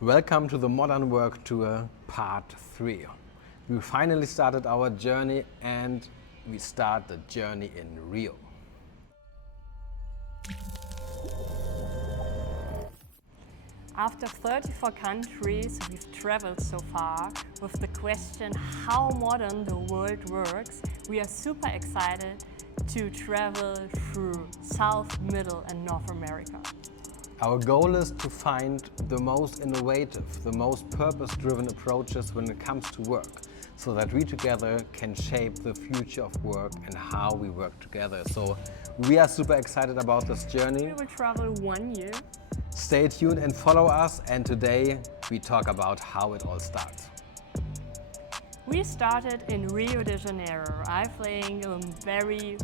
Welcome to the Modern Work Tour Part 3. We finally started our journey and we start the journey in Rio. After 34 countries we've traveled so far, with the question how modern the world works, we are super excited to travel through South, Middle and North America. Our goal is to find the most innovative, the most purpose-driven approaches when it comes to work, so that we together can shape the future of work and how we work together. So we are super excited about this journey. We will travel 1 year. Stay tuned and follow us, and today we talk about how it all starts. We started in Rio de Janeiro, I think a very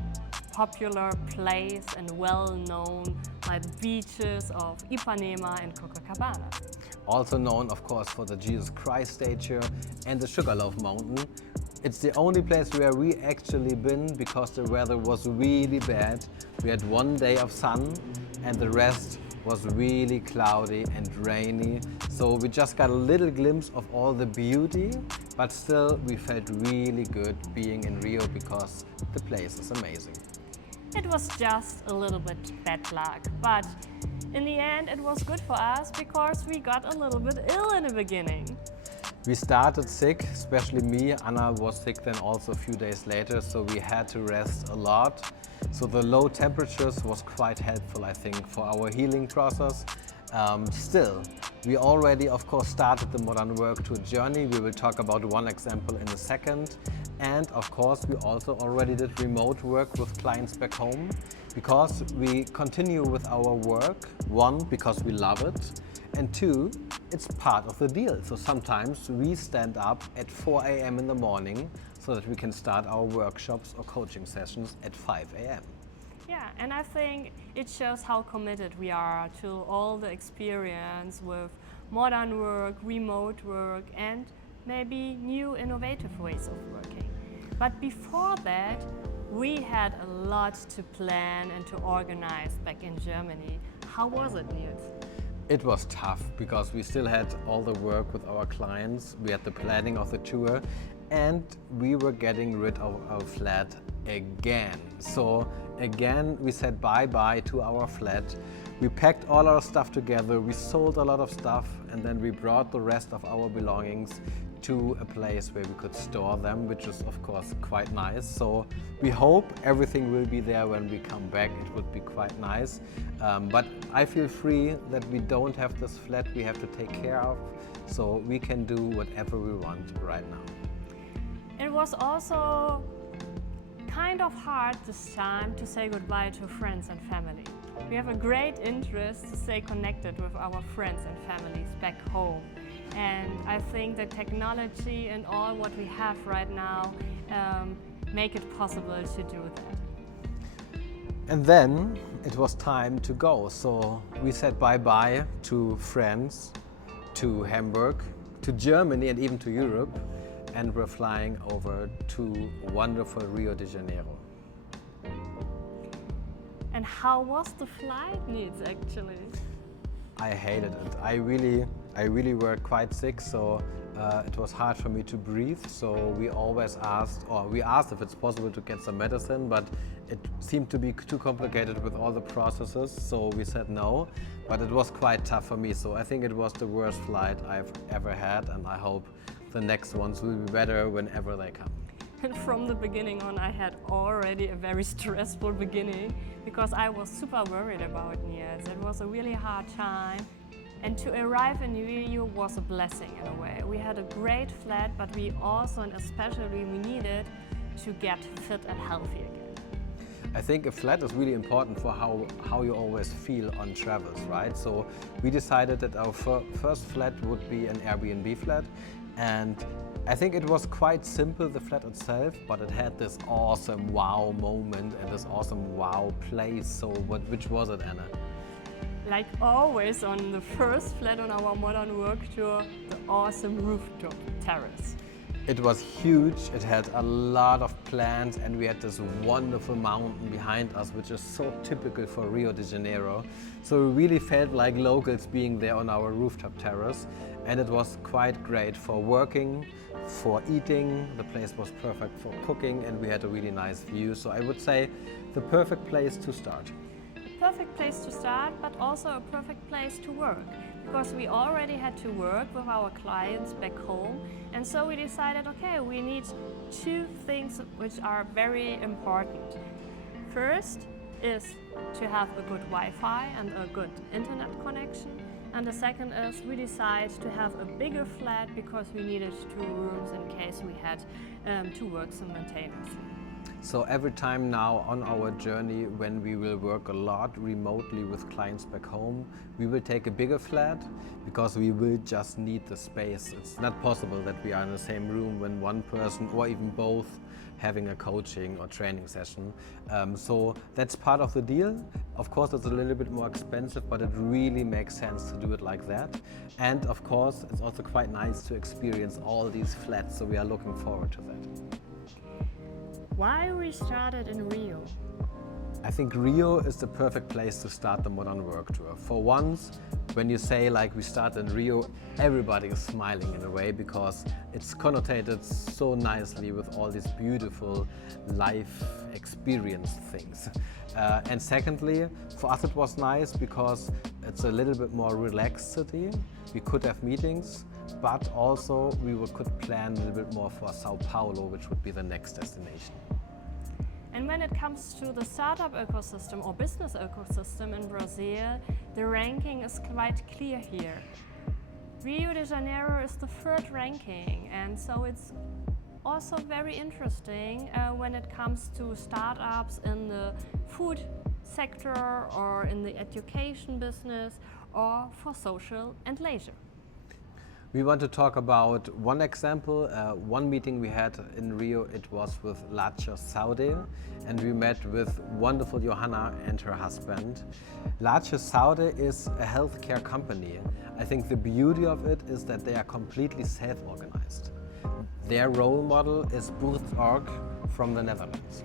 popular place and well known by the beaches of Ipanema and Copacabana. Also known, of course, for the Jesus Christ statue and the Sugarloaf Mountain. It's the only place where we actually been because the weather was really bad. We had 1 day of sun and the rest was really cloudy and rainy. So we just got a little glimpse of all the beauty, but still we felt really good being in Rio because the place is amazing. It was just a little bit bad luck, but in the end it was good for us because we got a little bit ill in the beginning. We started sick, especially me. Anna was sick then also a few days later, so we had to rest a lot. So the low temperatures was quite helpful, I think, for our healing process. Still, we already, of course, started the Modern Work Tour journey. We will talk about one example in a second. And of course, we also already did remote work with clients back home because we continue with our work. One, because we love it. And two, it's part of the deal. So sometimes we stand up at 4 a.m. in the morning so that we can start our workshops or coaching sessions at 5 a.m. Yeah, and I think it shows how committed we are to all the experience with modern work, remote work and maybe new innovative ways of working. But before that, we had a lot to plan and to organize back in Germany. How was it, Nils? It was tough because we still had all the work with our clients. We had the planning of the tour and we were getting rid of our flat again. So again, we said bye-bye to our flat. We packed all our stuff together, we sold a lot of stuff and then we brought the rest of our belongings to a place where we could store them, which is of course quite nice. So we hope everything will be there when we come back. It would be quite nice. But I feel free that we don't have this flat we have to take care of, so we can do whatever we want right now. It was also kind of hard this time to say goodbye to friends and family. We have a great interest to stay connected with our friends and families back home. And I think the technology and all what we have right now make it possible to do that. And then it was time to go. So we said bye-bye to friends, to Hamburg, to Germany and even to Europe. And we're flying over to wonderful Rio de Janeiro. And how was the flight, Nils, actually? I hated it. I really were quite sick, so it was hard for me to breathe. So we asked if it's possible to get some medicine, but it seemed to be too complicated with all the processes. So we said no, but it was quite tough for me. So I think it was the worst flight I've ever had, and I hope the next ones will be better whenever they come. And from the beginning on, I had already a very stressful beginning because I was super worried about Nils. It was a really hard time. And to arrive in Rio was a blessing in a way. We had a great flat, but we also, and especially we needed to get fit and healthy again. I think a flat is really important for how you always feel on travels, right? So we decided that our first flat would be an Airbnb flat. And I think it was quite simple, the flat itself, but it had this awesome wow moment and this awesome wow place. So which was it, Anna? Like always on the first flat on our Modern Work Tour, the awesome rooftop terrace. It was huge, it had a lot of plants, and we had this wonderful mountain behind us, which is so typical for Rio de Janeiro. So we really felt like locals being there on our rooftop terrace, and it was quite great for working, for eating. The place was perfect for cooking, and we had a really nice view. So I would say the perfect place to start. Perfect place to start, but also a perfect place to work, because we already had to work with our clients back home, and so we decided, okay, we need two things which are very important. First is to have a good Wi-Fi and a good internet connection, and the second is we decided to have a bigger flat because we needed 2 rooms in case we had to work simultaneously. So every time now on our journey, when we will work a lot remotely with clients back home, we will take a bigger flat because we will just need the space. It's not possible that we are in the same room when one person or even both having a coaching or training session. So that's part of the deal. Of course, it's a little bit more expensive, but it really makes sense to do it like that. And of course, it's also quite nice to experience all these flats, so we are looking forward to that. Why we started in Rio? I think Rio is the perfect place to start the Modern Work Tour. For once, when you say like we start in Rio, everybody is smiling in a way because it's connotated so nicely with all these beautiful life experience things. And secondly, for us it was nice because it's a little bit more relaxed city. We could have meetings, but also we could plan a little bit more for Sao Paulo, which would be the next destination. And when it comes to the startup ecosystem or business ecosystem in Brazil, the ranking is quite clear here. Rio de Janeiro is the 3rd ranking, and so it's also very interesting when it comes to startups in the food sector or in the education business or for social and leisure. We want to talk about one example. One meeting we had in Rio, it was with Lache Saude, and we met with wonderful Johanna and her husband. Lache Saude is a healthcare company. I think the beauty of it is that they are completely self-organized. Their role model is Burg from the Netherlands.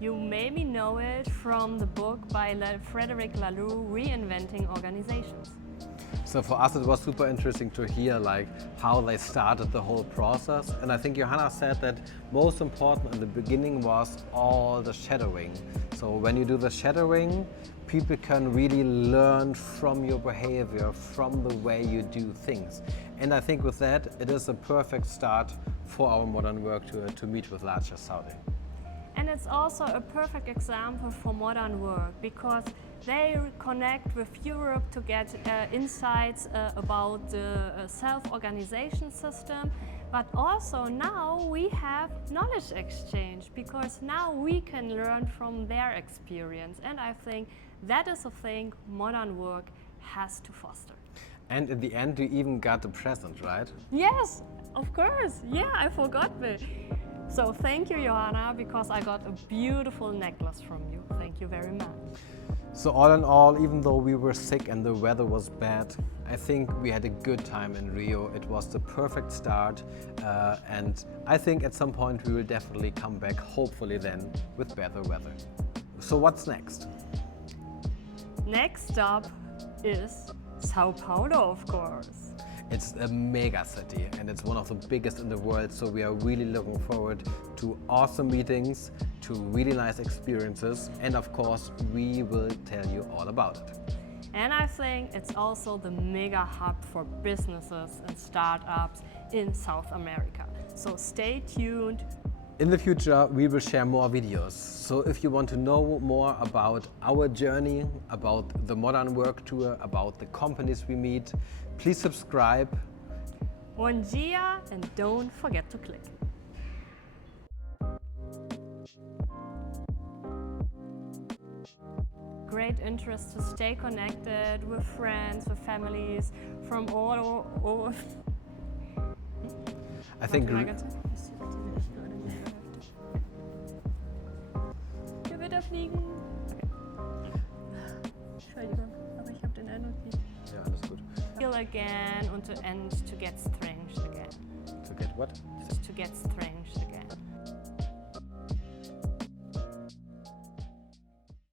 You maybe know it from the book by Frederic Laloux, Reinventing Organizations. So for us it was super interesting to hear like how they started the whole process, and I think Johanna said that most important in the beginning was all the shadowing. So when you do the shadowing, people can really learn from your behavior, from the way you do things. And I think with that it is a perfect start for our Modern Work Tour to meet with Lache Saude. And it's also a perfect example for modern work because they connect with Europe to get insights about the self-organization system, but also now we have knowledge exchange because now we can learn from their experience, and I think that is a thing modern work has to foster. And in the end you even got a present, right? Yes, of course. Yeah, I forgot it. So thank you, Johanna, because I got a beautiful necklace from you. Thank you very much. So all in all, even though we were sick and the weather was bad, I think we had a good time in Rio. It was the perfect start, and I think at some point we will definitely come back, hopefully then, with better weather. So what's next? Next stop is Sao Paulo, of course. It's a mega city and it's one of the biggest in the world, so we are really looking forward to awesome meetings, to really nice experiences, and of course we will tell you all about it. And I think it's also the mega hub for businesses and startups in South America. So stay tuned. In the future we will share more videos, so if you want to know more about our journey, about the Modern Work Tour, about the companies we meet, please subscribe. Bom dia, and don't forget to click. Great interest to stay connected with friends, with families from all over. I think Gewitter fliegen. Entschuldigung, aber ich habe den Eindruck, Ja, alles gut. heal again and to get strength again. To get what? to get strange